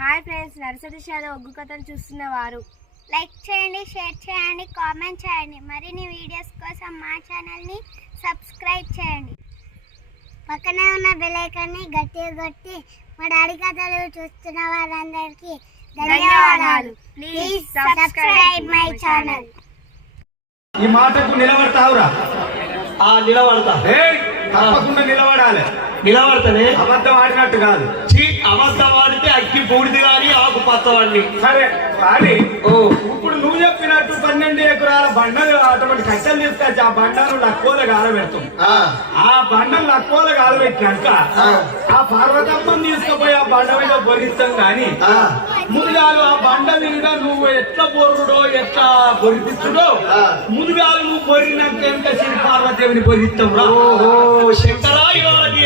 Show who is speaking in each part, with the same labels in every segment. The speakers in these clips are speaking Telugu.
Speaker 1: హాయ్ ఫ్రెండ్స్ నర్సరీ షాలో ఒగ్గు కథలు చూస్తున్న వారు.
Speaker 2: లైక్ చేయండి షేర్ చేయండి కామెంట్ చేయండి. మరిన్ని వీడియోస్ కోసం మా ఛానల్ని సబ్స్క్రైబ్ చేయండి. పక్కనే ఉన్న బెల్ ఐకాన్ని గట్టిగా కొట్టి మా డాడీ కథలు చూస్తున్న వారందరికీ ధన్యవాదాలు. ప్లీజ్ సబ్స్క్రైబ్ మై ఛానల్
Speaker 3: ఈ మాటకు నిలబడతావురా?
Speaker 4: ఆ నిలబడతా.
Speaker 3: ఏయ్, తప్పకుండా నిలబడాలి.
Speaker 4: నిలబడతానే.
Speaker 3: అబద్ధం ఆడినట్టు కాదు.
Speaker 4: చీ అబద్ధం ఆడితే అక్కి బూడిది కానీ ఆకు పచ్చవాడిని
Speaker 3: సరే
Speaker 4: ఓ.
Speaker 3: ఇప్పుడు నువ్వు చెప్పినట్టు పన్నెండు ఎకరాల బండలు అటువంటి కట్టెలు తీసుకొచ్చి ఆ బండను లక్కువలు గాలబెడతాం ఆ. బండను లక్కువలు గాలబెట్టినాక ఆ. పర్వతమ్మని తీసుకుపోయి ఆ బండ మీద బొరిస్తాం గాని ముందుగాలు ఆ బండ మీద నువ్వు ఎట్లా బొర్రుడో ఎట్లా బొరిపించుడో ముందుగాలు నువ్వు బొరినాక ఎంత శ్రీ పార్వతేవిని బొరిస్తాం రా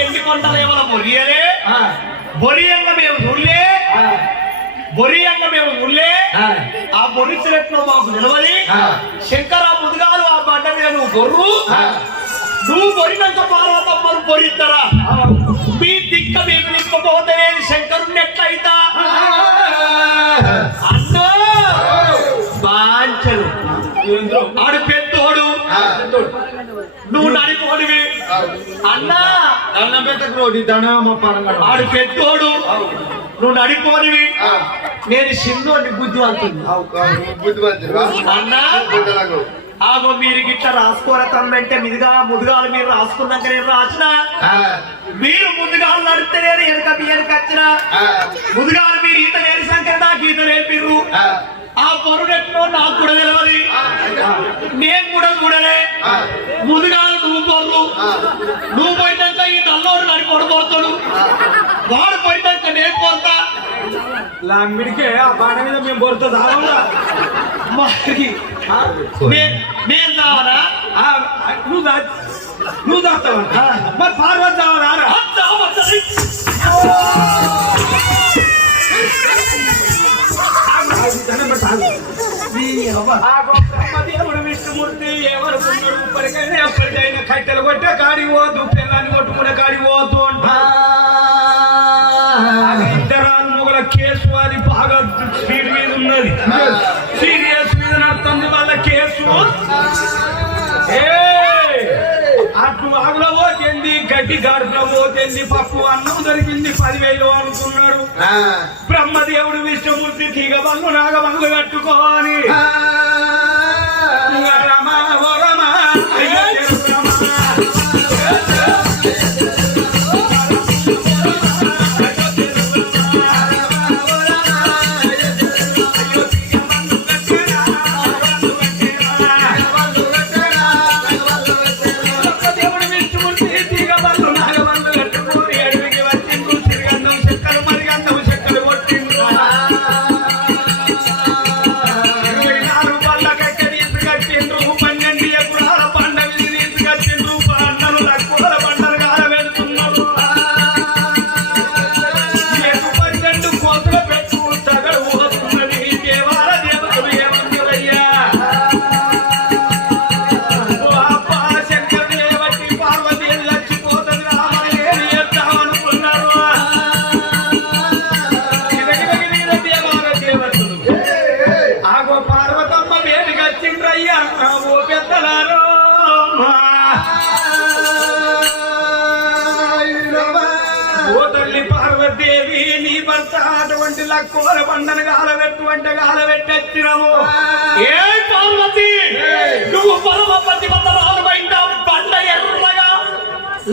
Speaker 4: ఎన్ని పంటలు ఏమైనా బొరియలే?
Speaker 3: ఆ,
Speaker 4: బొరియంగ మేము
Speaker 3: ఆ,
Speaker 4: బొరియంగ మేము నుల్లే
Speaker 3: ఆ.
Speaker 4: ఆ బొరిసినట్లు మాకు నిలవది.
Speaker 3: ఆ.
Speaker 4: శంకర ముదుగాలు ఆ బండ మీద నువ్వు బొర్రు. నువ్వు బొరినంత పార్వతమ్మను బొరిస్తారా
Speaker 3: ఆ.
Speaker 4: మీ దిక్క మీకు దిక్కపోతే శంకరుణ్ణి ఎట్లయితా? అన్నో. బాంచలు? ఆడు పెద్దోడు. నువ్వు నడిపోడివి అన్నా!
Speaker 3: దండం పెట్టకు
Speaker 4: ఆడు పెద్దోడు. నువ్వు నడిపోనివి. నేను చిన్నోడిని బుద్ధివంతుని అన్నా! ఆగో మీరు గిట్లా రాసుకోరా తమ్మంటే మిదిగా ముదుగాలు మీరు రాసుకున్నాక నేను రాసిన. మీరు ముదుగాలు నడితే నేను వెనక వెనక వచ్చిన. ముదుగాలు మీరు ఈత నేర్చాక నాకు ఈత నేర్పిర్రు ఆ పొరుగెట్లో నాకు కూడా తెలియదు నేను కూడా కూడలే. ముదుగాలు నువ్వు పొర్రు నువ్వు పోయినాక ఈ నల్లోడు నడి పొడబోతాడు వాడు పోయినాక నేను పోతా.
Speaker 3: లంబిడికే ఆ బండ మీద మేము సాగంగా
Speaker 4: మరి నేను కావాలా
Speaker 3: ఆ, నువ్వు దా నువ్వు దాస్తావంట మరి పార్వతి దావరా
Speaker 4: అంతా వస్తది.
Speaker 3: దేవుడు విష్ణుమూర్తి ఎవరుకున్నాడు ఇప్పటికైనా ఎప్పటికైనా కట్టెలు కొట్టే కాడి పోదు పిల్లాన్ని గాడులో పోతుంది పప్పు అన్నం దొరికింది పదివేలు అనుకున్నాడు. బ్రహ్మదేవుడు విష్ణుమూర్తి తీగ బంగు నాగ కట్టుకోని రమ. లక్కోల బండను గాలబెట్టు అంటే గాలబెట్టెచ్చినము
Speaker 4: ఏ పార్వతి నువ్వు పరమ ప్రతిపదరాలు బయట బండ ఎర్రగా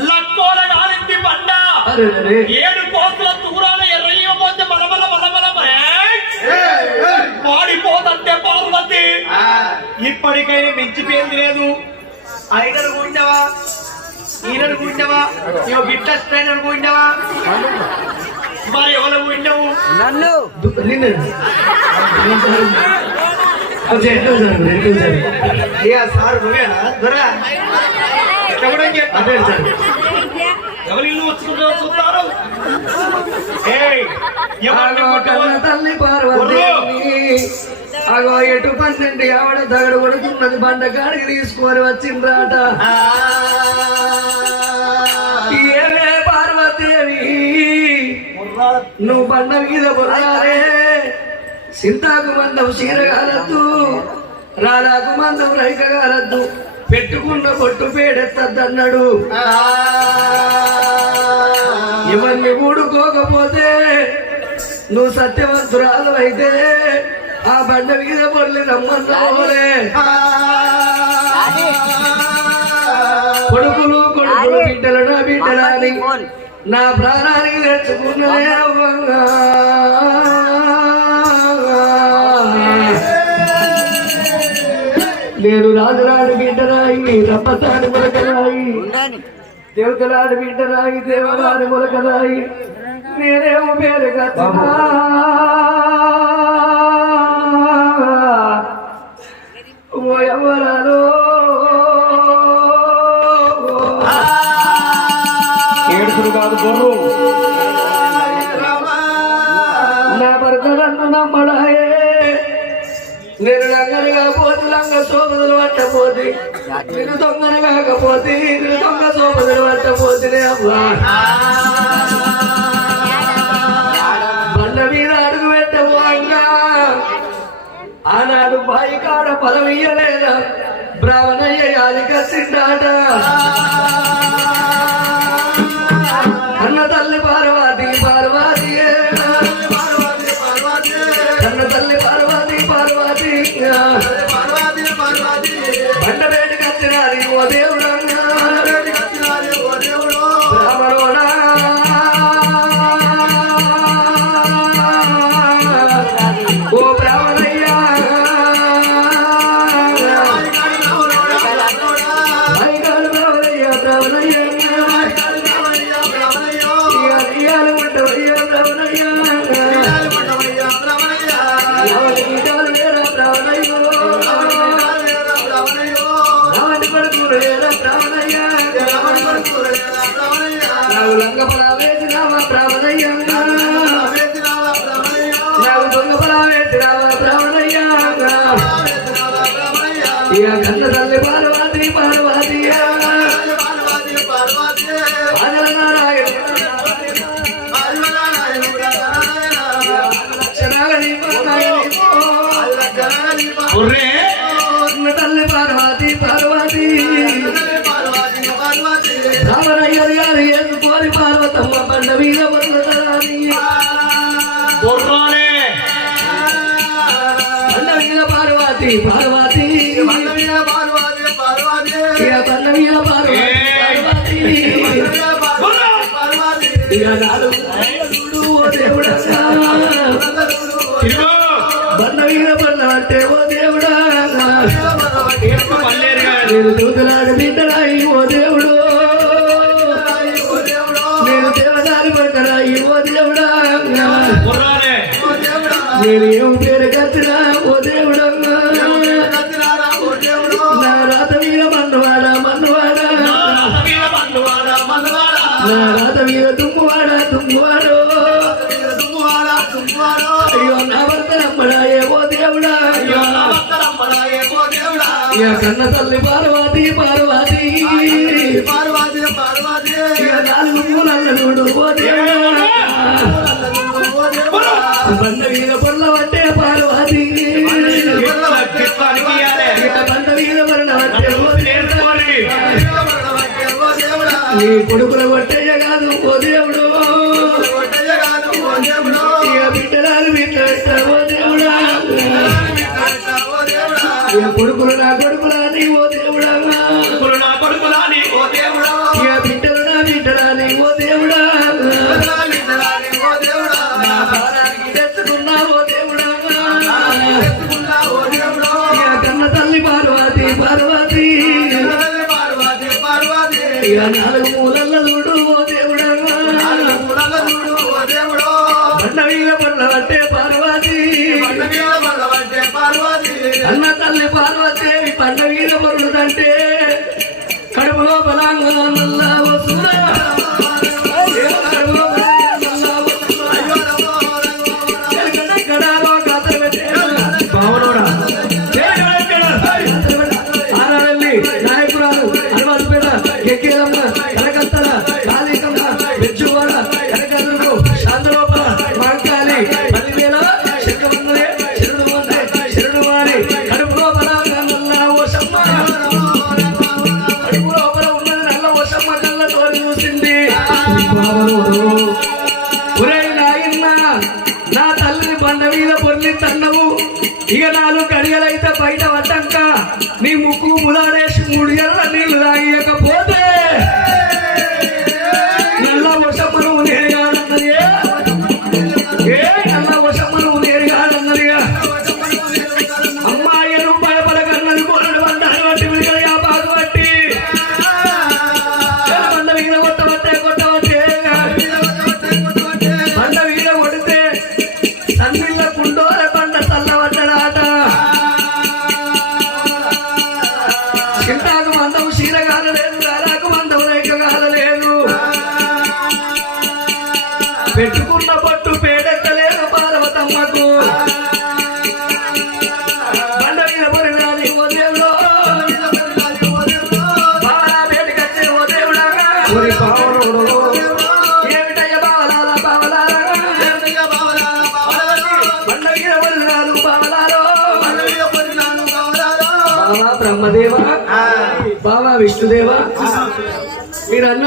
Speaker 4: లక్కోల గాలింది బండ. ఏడు కోట్ల దూరాన ఎర్రయ్యపోతే బలబల బలబల వాడిపోతంటే పార్వతి. ఇప్పటికైనా మించిపోయింది లేదు ఐదరు గుండవా? ఈనరు గుండవా? ఇవ బిట్ట స్ట్రైనర్ గుండవా? మరి ఎవరు గుండవు
Speaker 5: నన్ను.
Speaker 4: ఇక సార్ నువ్వేనా దొరా ఎవడని చెప్పారు ఎవరు ఇల్లు వచ్చుకుంటూ చూస్తారు ఏయ్, ఎవరిని కొట్టవద్దు.
Speaker 5: తల్లి పార్వతి. అగో ఎటు పన్నెండు ఆవిడ దగడు కొడుతున్నది బండ కాడికి తీసుకొని వచ్చిండ్రాట. నువ్వు బండ మీద బుర్రారే సింతాకు మందం చీరగాలద్దు రాలాకు మందం రైకగాలద్దు పెట్టుకున్న బొట్టు పేడెత్తద్దన్నాడు. ఇవన్నీ ఊడుకోకపోతే నువ్వు సత్యవంతురాలు అయితే ఆ బండ మీద పొల్లి రమ్మన్నోలే కొడుకులు కొడుకులు బిడ్డలు నా బిడ్డలని. నా ప్రాణానికి తెచ్చుకున్నదే అవ్వంగా. నేను రాజురాడు బిడ్డరాయి రప్పతాడు మొలకరాయి. దేవతలాడు బిడ్డరాయి దేవరాడు మొలకరాయి. నేనేమో పేరు ఓ ఎవరాలో
Speaker 3: ఏడుపులు కాదు గొర్రు
Speaker 5: నా భర్త నన్ను నమ్మడాయే నేను లంగని కాకపోతే లంగ సోపదులు పట్టపోతే నేను దొంగని కాకపోతే నేను దొంగ సోపదులు పట్టపోతే అమ్మా బండ మీద అడుగు పెట్టబోగా ఆనాడు బాయి కాడ పదవియ్యలేదా బ్రాహ్మణయ్య యాలికసిండాట I Deborah. నాకు లంగ పొలా వేసినావా పార్వతి పార్వతి ఇక బండ మీద పార్వతి పార్వతి ఇక నాలుగు చూడు ఓ దేవుడా
Speaker 4: ఇదిగో
Speaker 5: బండ మీద బండ అంటే ఓ దేవుడా
Speaker 4: పల్లేరు గారు
Speaker 5: నేను దూతలాడు బిడ్డరాయి ఓ దేవుడు నేను దేవదారి పడ్డరాయి ఓ దేవుడా
Speaker 4: బొర్రానే
Speaker 5: నేను ఏం ఇక కన్న తల్లి పార్వతి పార్వతి. ఇక నాలుగు బండ మీద పొల్ల పట్టే పార్వతి. బండ మీద పట్టే నీ కొడుకుల కొట్టయ్య కాదు ఓ దేవుడు. కొడుకులు నా కొడుకులని ఓ దేవుడా உலோபலாங்கல்ல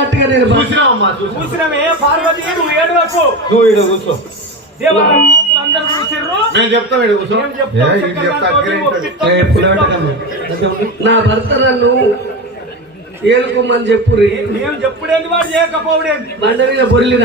Speaker 4: అక్కడే
Speaker 5: తోటి
Speaker 4: ఉంటుంది.
Speaker 5: ఒప్పిస్తావు,
Speaker 3: ఏ, పులాటకమ్మ. నా భర్త నన్ను ఏలుకోమని చెప్పురి
Speaker 5: ఏం చెప్పుడేంది వాడు చేయకపోవడేంది?
Speaker 3: మీద పొరిలిన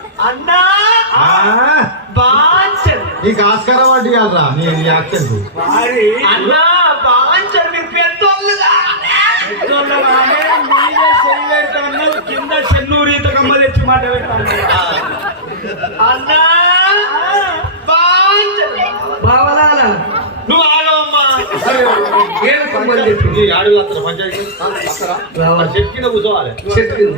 Speaker 4: అన్నా! బాంచన్
Speaker 6: నీకు ఆస్కారం వాటి ఇవ్వాలరా. నీ నీ యాక్సెంట్
Speaker 5: వారి
Speaker 4: అన్నా! బాంచన్ మీరు పెద్దోళ్ళుగా
Speaker 5: కింద చెన్నూరు ఈత కమ్మ తెచ్చి మాట పెట్టాను
Speaker 4: అన్నా బాంచన్
Speaker 3: బావలాల
Speaker 4: నువ్వు ఆగవమ్మా
Speaker 3: ఏలుకోమని చెప్పు?
Speaker 6: నీ అడుగు అత్తరా పంచాయతీ. చెట్టు కింద కూర్చోవాలి.
Speaker 3: చెట్టు కింద.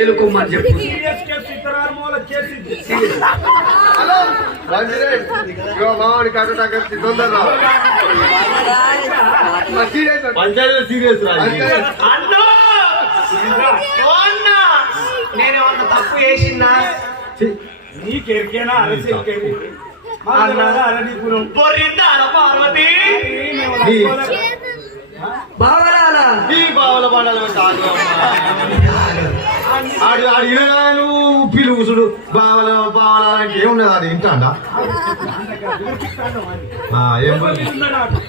Speaker 3: ఏలుకోమని చెప్పు.
Speaker 6: పంచాయతీ సీరియస్
Speaker 4: నేనేమన్నా తప్పు చేసిందా?
Speaker 5: నీకెరికేనా? అరసేకేది అరణిపురం
Speaker 4: పార్వతి?
Speaker 3: బావలాల.
Speaker 6: నీ బావల బాణాలు. ఆడు ఆడు ఇనగా నువ్వు ఉప్పిలు కూసుడు. బావల బావల అంటే ఏమున్నది అది ఇంటాడా?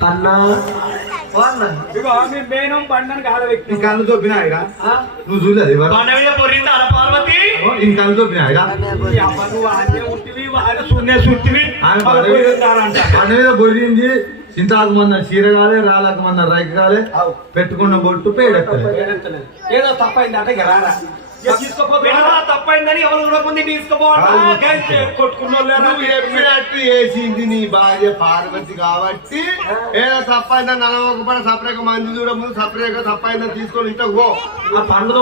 Speaker 3: అన్నా ఓ అన్నా
Speaker 5: ఇగో మీ మేనం బండను
Speaker 6: నీ
Speaker 5: కాలవెక్కి
Speaker 6: కళ్ళు తొప్పినాయిరా నువ్వు చూడలేదు?
Speaker 4: బండ మీద
Speaker 6: తొప్పినాయిరా బొర్రింది చింతాకు మంద చీర కాలే రాలకు మంద రైక్ కాలే. పెట్టుకున్న బొట్టు పేడెత్తలే.
Speaker 5: ఏదో తప్పైంది అంటే ఇక రారా.
Speaker 4: తప్పైందని ఎవరు తీసుకుపోవడం
Speaker 5: కొట్టుకున్న
Speaker 6: వేసింది నీ భార్య పార్వతి కాబట్టి ఏదో తప్పైందని నలవకపోయినా సపరేక మంది చూడముందు సపరేక తప్పైందని తీసుకొని
Speaker 4: పండు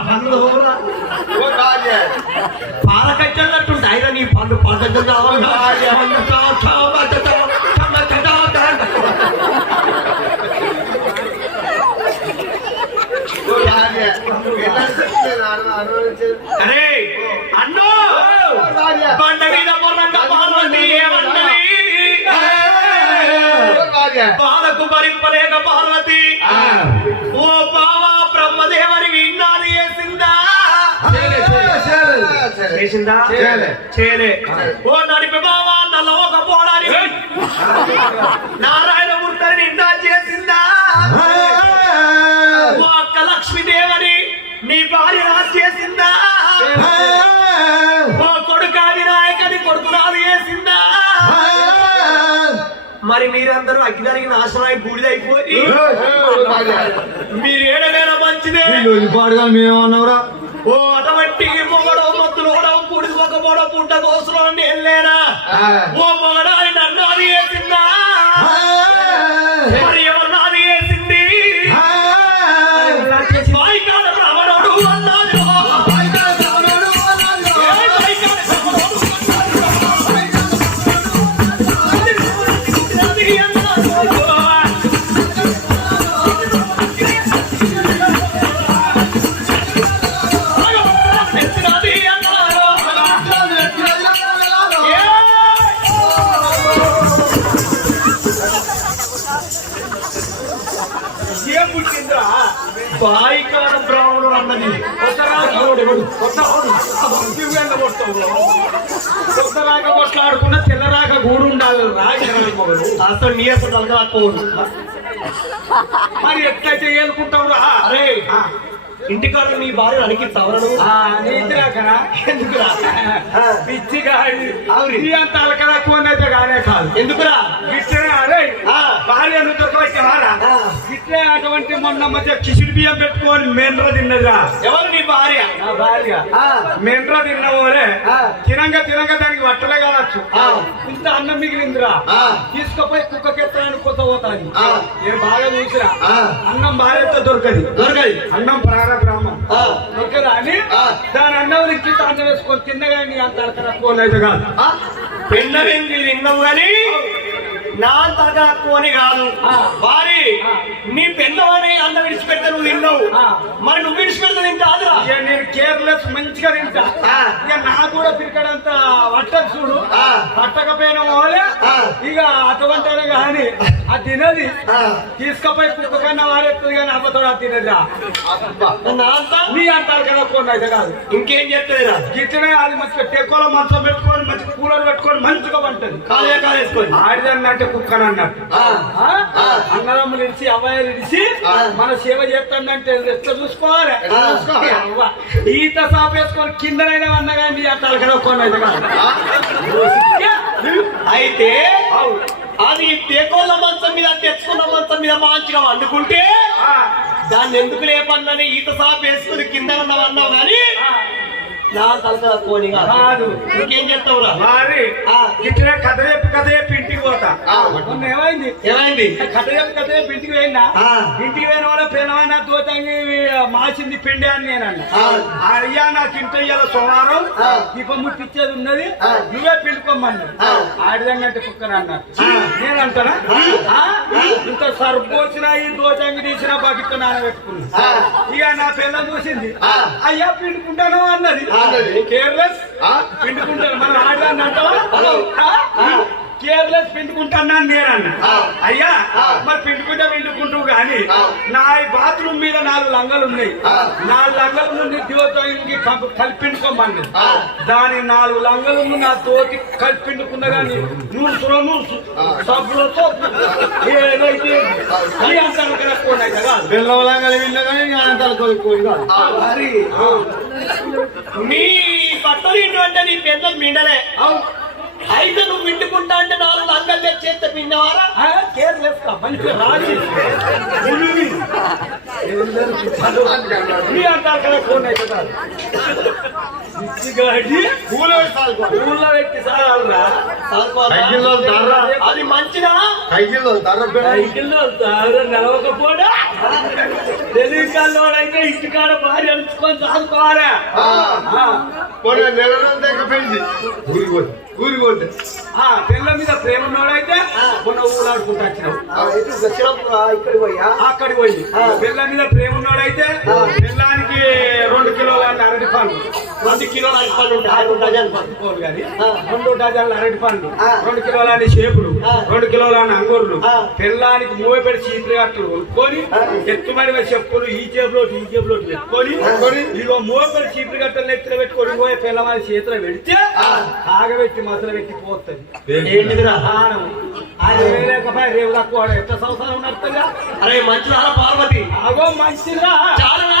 Speaker 4: పండు దోరా
Speaker 6: ఓ
Speaker 4: ఆయన నీ పండు పండు
Speaker 6: ఓ భార్య. ఎట్లా చెప్తుంది అను- అనుభవించేది?
Speaker 4: అరే అన్నో
Speaker 6: ఓ భార్య.
Speaker 4: బండ మీద బొర్రంగా పార్వతి ఏమన్నది
Speaker 6: ఓ భార్య.
Speaker 4: బాధకు భరింపలేక పార్వతి
Speaker 6: ఆ.
Speaker 4: ఓ బావా బ్రహ్మదేవని విన్నాది చేసిందా
Speaker 6: చేయలే, చేయలే. చేయలే.
Speaker 4: చేసిందా
Speaker 6: చేయలే.
Speaker 4: చేయలే ఓ నడిపి బావా నల్లవకపోవడానికి నారాయణమూర్తిని భార్య నాశ చేసిందా ఓ కొడుకా వినాయకని కొడుకునాలు చేసిందా? మరి మీరందరూ అగ్గిదానికి నాశనమై బూడిదైపోయి
Speaker 6: ఓ భార్య.
Speaker 4: మీరు ఏడగైనా మంచిదే?
Speaker 6: పాడుగా మేమన్నావురా
Speaker 4: ఓ అటువంటి మట్టికి మొగడో మత్తులోడో పుడిపోకపోవడం పుట్ట దోసులో నేలేనా ఓ మొగడాని నన్ను అది
Speaker 3: మొగలు
Speaker 4: అసలు నీ అసలు తలకాకపోదు
Speaker 3: మరి ఎట్లయితే ఏలుకుంటావు రా
Speaker 4: అరే ఇంటికాడ నీ భార్య అనికి తవరను.
Speaker 3: నీతి రాకనా
Speaker 4: ఎందుకురా?
Speaker 3: పిచ్చిగా
Speaker 4: అవును.
Speaker 3: అంత అలకరా కోనైతే కానే కాదు.
Speaker 4: ఎందుకురా?
Speaker 3: గిట్లే అరే. భార్య దొరకవచ్చావారా గిట్లే అటువంటి మొన్న మధ్య కిచిడి బియ్యం పెట్టుకొని మెండ్ర తిన్నదిరా.
Speaker 4: ఎవరు నీ భార్య?
Speaker 3: నా భార్య. మెండ్ర తిన్నవోలే తినంగా తినంగా దానికి వట్టలే కావచ్చు ఇంత అన్నం మిగిలిందిరా. తీసుకుపోయి కుక్కకెత్తడానికి కొత్త పోతాది. నేను బాగా చూసిరా అన్నం భార్యతో దొరకది.
Speaker 4: దొరకది.
Speaker 3: అన్నం ప్రాణ బ్రాహ్మణం దొరకదా అని? దాని అన్నం నుంచి అన్నం వేసుకొని తిన్నగా నీ అంత అలకరా కోనైతే కాదు.
Speaker 4: పెన్నవేంది తిన్నావు గాని? నా తలకాకు అని కాదు. భారీ నీ పెన్నవని అన్న విడిచిపెడితే నువ్వు తిన్నావు. మరి నువ్వు విడిచిపెడితే తింటాదురా
Speaker 3: నేను కేర్లెస్ మంచిగా తింటా. ఇక నాకు కూడా తిరగడంత పట్టదు చూడు. పట్టకపోయిన వాళ్ళే ఇక అటువంటినే కానీ. అది తినది? తీసుకపోయి కుక్క కన్నా వారెత్తుంది కానీ అమ్మతో అది తినదిరా.
Speaker 4: నా
Speaker 3: నీ అంటారు కదా కొన్ని అయితే కాదు.
Speaker 4: ఇంకేం చెప్తుందిరా
Speaker 3: గిట్టనే అది మంచిగా టెక్కలో మంచం పెట్టుకొని మంచిగా కూలర్ పెట్టుకొని మంచిగా పంటది
Speaker 4: కాలే కాలేసుకొని.
Speaker 3: ఆడిదన్నట్టు కుక్కను అన్నట్టు ఆ? అన్నదమ్ములు ఇచ్చి అబ్బాయిలు ఇచ్చి మన సేవ చేస్తుందంటే ఎట్లా చూసుకోవాలి? అవ్వ. ఈత సాపేసుకొని కిందనైనా అన్నా కానీ అంటారు కదా కొన్ని అయితే కాదు.
Speaker 4: అయితే అది తేకోళ్ళ మంచం మీద తెచ్చుకున్న మంచం మీద మంచిగా వండుకుంటే దాన్ని ఎందుకు లేపన్నని ఈత సాపు వేసుకుని కింద ఉన్నావు కానీ నా
Speaker 3: కాదు.
Speaker 4: ఇంకేం
Speaker 3: మరి. ఇట్లా కథ చెప్పి కథ చెప్పి ఇంటికి పోతా. మొన్న ఏమైంది?
Speaker 4: ఏమైంది?
Speaker 3: కథ చెప్పి కథ చెప్పి ఇంటికి పోయినా
Speaker 4: ఆ.
Speaker 3: ఇంటికి పోయిన వాళ్ళ పిల్లవైనా దూతంగి మాసింది పిండి అని నేను అన్నా.
Speaker 4: ఆ.
Speaker 3: అయ్యా నాకు ఇంత ఇయ్యాల సోమవారం. దీపం ముట్టించేది ఉన్నది. నువ్వే పిండుకోమన్నా
Speaker 4: ఆ.
Speaker 3: ఆడిదంటే కుక్కర్ అన్నారు. నేను అంటానా? ఆ? ఇంత సరిపోసిన ఈ దోచంగి తీసిన బకెట్ నానబెట్టుకున్నా ఇక నా పిల్ల చూసింది. అయ్యా పిండుకుంటాను అన్నది. కేర్లెస్ పిండుకుంటాను మనం ఆడదాన్ని అంటావా? కేర్లెస్ పిండుకుంటాను అని నేను అన్నా అయ్యా మరి పిండుకుంటా పిండుకుంటూ గాని నా ఈ బాత్రూమ్ మీద నాలుగు లంగలు ఉన్నాయి నాలుగు లంగలు నుండి దివతానికి కలిపి పిండుకోమన్నది దాని నాలుగు లంగలు నా తోటి కలిపి పిండుకున్నా గాని నూసులో నూసు సబ్బులో సబ్బు ఏదైతే కదా.
Speaker 6: అంతలు కొనుక్కోని కాదు.
Speaker 4: నీ బట్టలు ఏంటంటే నీ పెద్ద మిండలే. అయితే నువ్వు వింటుకుంటా అంటే నాలుగు
Speaker 3: మంచి రాజీ. మీ అంటారు కదా సారాలరా
Speaker 6: సైకిల్లో తర్ర
Speaker 4: అది మంచిదా?
Speaker 3: నడవకపోడా తెలివికాళ్ళోడైతే ఇంటికాడ భార్య అలుచుకొని సాదుకోవాలి ఆ,
Speaker 6: కొన్ని నెల రోజులు దగ్గర పెళ్ళి ఊరికి పోతే. ఊరికి పోతే.
Speaker 3: ఆ, పిల్ల మీద ప్రేమ ఉన్నోడైతే మొన్న ఊళ్ళాడుకుంటూ వచ్చినావు
Speaker 5: ఇక్కడ పోయా?
Speaker 3: అక్కడికి పోయి పిల్ల మీద ప్రేమ ఉన్నోడైతే పిల్లానికి రెండు కిలోల అరటి పండ్లు
Speaker 4: రెండు కిలోల ఉంటాయి ఆరు డజన్
Speaker 3: రెండు డజన్ల అరటి పండ్లు రెండు కిలోల షేపులు రెండు కిలోల అంగూర్లు పిల్లానికి మూవై పెట్టి చీపులు అట్లు కొనుక్కొని ఎత్తుమడి చెప్పులు ఈ జేబులో ఈ జేబులో పెట్టుకొని ఇదిగో మూవై పెట్టి చీపులు గట్టలు నెత్తిలో పెట్టుకొని పోయి పిల్లవాడి చేతిలో పెడితే ఆగబెట్టి మసలు పెట్టి పోతుంది.
Speaker 4: ఏంటిదిరా?
Speaker 3: ఆయన వేరేకపోయి రేపు తక్కువ ఎంత సంవత్సరం నడుతుందా
Speaker 4: అరే మంచిదా పార్వతి?
Speaker 3: అగో మంచిదా
Speaker 4: చాలనా?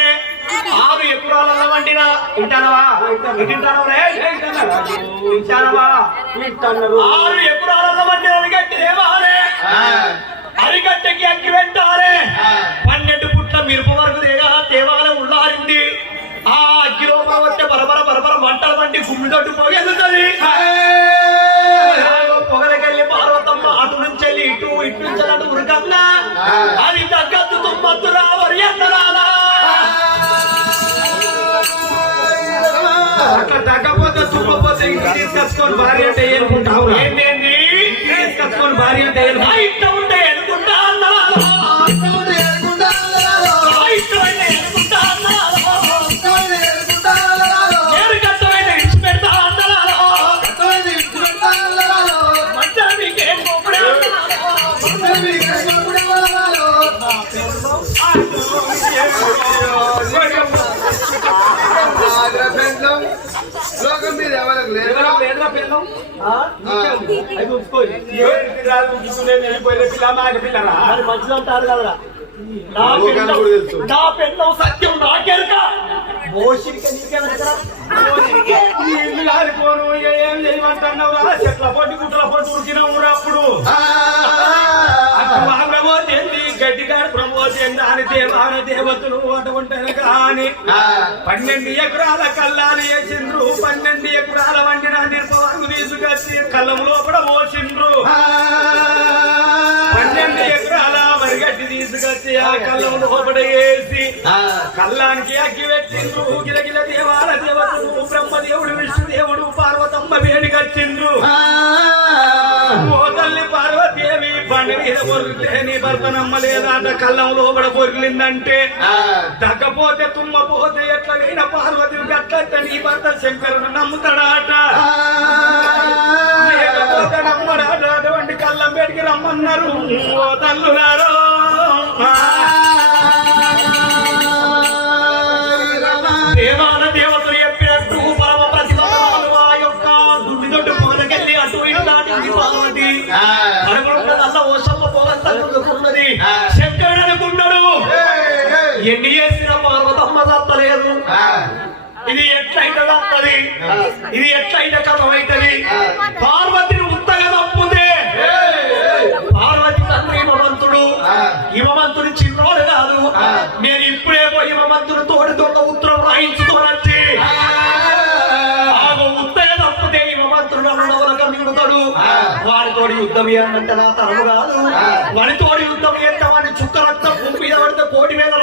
Speaker 4: కూరలలో వండినా తింటానవా అరిగట్టకి అక్కి పెట్టాలే. పన్నెండు పుట్ల మిరుపు వరకు దేవాలయం ఉండాలింది ఆ అగ్గిలో వచ్చే బరబర బరబర మంటలు వంటి
Speaker 3: గుమ్మిదొట్టు పోగెదుతుంది భార్య అంటే ఏనుకుంటావు
Speaker 4: ఏంటండి అది మంచిది అంటారు కదా నా పెళ్ళం- సత్యం నాకెరక
Speaker 3: ఇల్లు కాలిపోను ఏం చేయమంటున్నావు రా చెట్ల పొట్టి గుట్టల పొట్టి ఉడికినావు అప్పుడు అటు మా ప్రమోద్ ఏంది గడ్డిగాడు ప్రమోద్ ఏంది అని దేవాన దేవతలు అటువంటి కానీ పన్నెండు ఎకరాల కల్లాలు వేసిండ్రు. పన్నెండు ఎకరాల వండిన నిర్పవరకు తీసుకొచ్చి కళ్ళం లోపల పోసిండ్రు. పన్నెండు ఎకరాల వరిగడ్డి తీసుకొచ్చి ఆ కళ్ళం లోపల వేసి కళ్ళానికి అగ్గి పెట్టిండ్రు. గిలగిల దేవాల దేవతలు బ్రహ్మదేవుడు విష్ణుదేవుడు పార్వతమ్మ పొరితే నీ భర్త నమ్మలేదాట కళ్ళం లోపల పొరిలిందంటే తగ్గపోతే తుమ్మపోతే ఎట్లగైనా పార్వతి గట్లయితే నీ భర్త శంకరుడు నమ్ముతాడాట? లేకపోతే నమ్మడాట? అటువంటి కళ్ళం పెడికి రమ్మన్నారు. ఓ తల్లులారో.
Speaker 4: ఇది ఎట్లయితే కథమైతది. పార్వతిని ఉత్తగా తప్పుదే పార్వతి తండ్రి హిమవంతుడు. హిమవంతుడు చిన్నోడు కాదు. నేను ఇప్పుడే పోయి హిమవంతుడు తోడి తోట ఉత్తరం రాయించుకోనొచ్చి ఉత్తగా తప్పితే హిమవంతుడు నన్ను మిగులుతాడు వాడితోడి యుద్ధం ఏమంటే నా తరము కాదు. వాడితోడి యుద్ధం ఎంత వాడి చుక్క రక్తం మీద పడితే కోటి మీద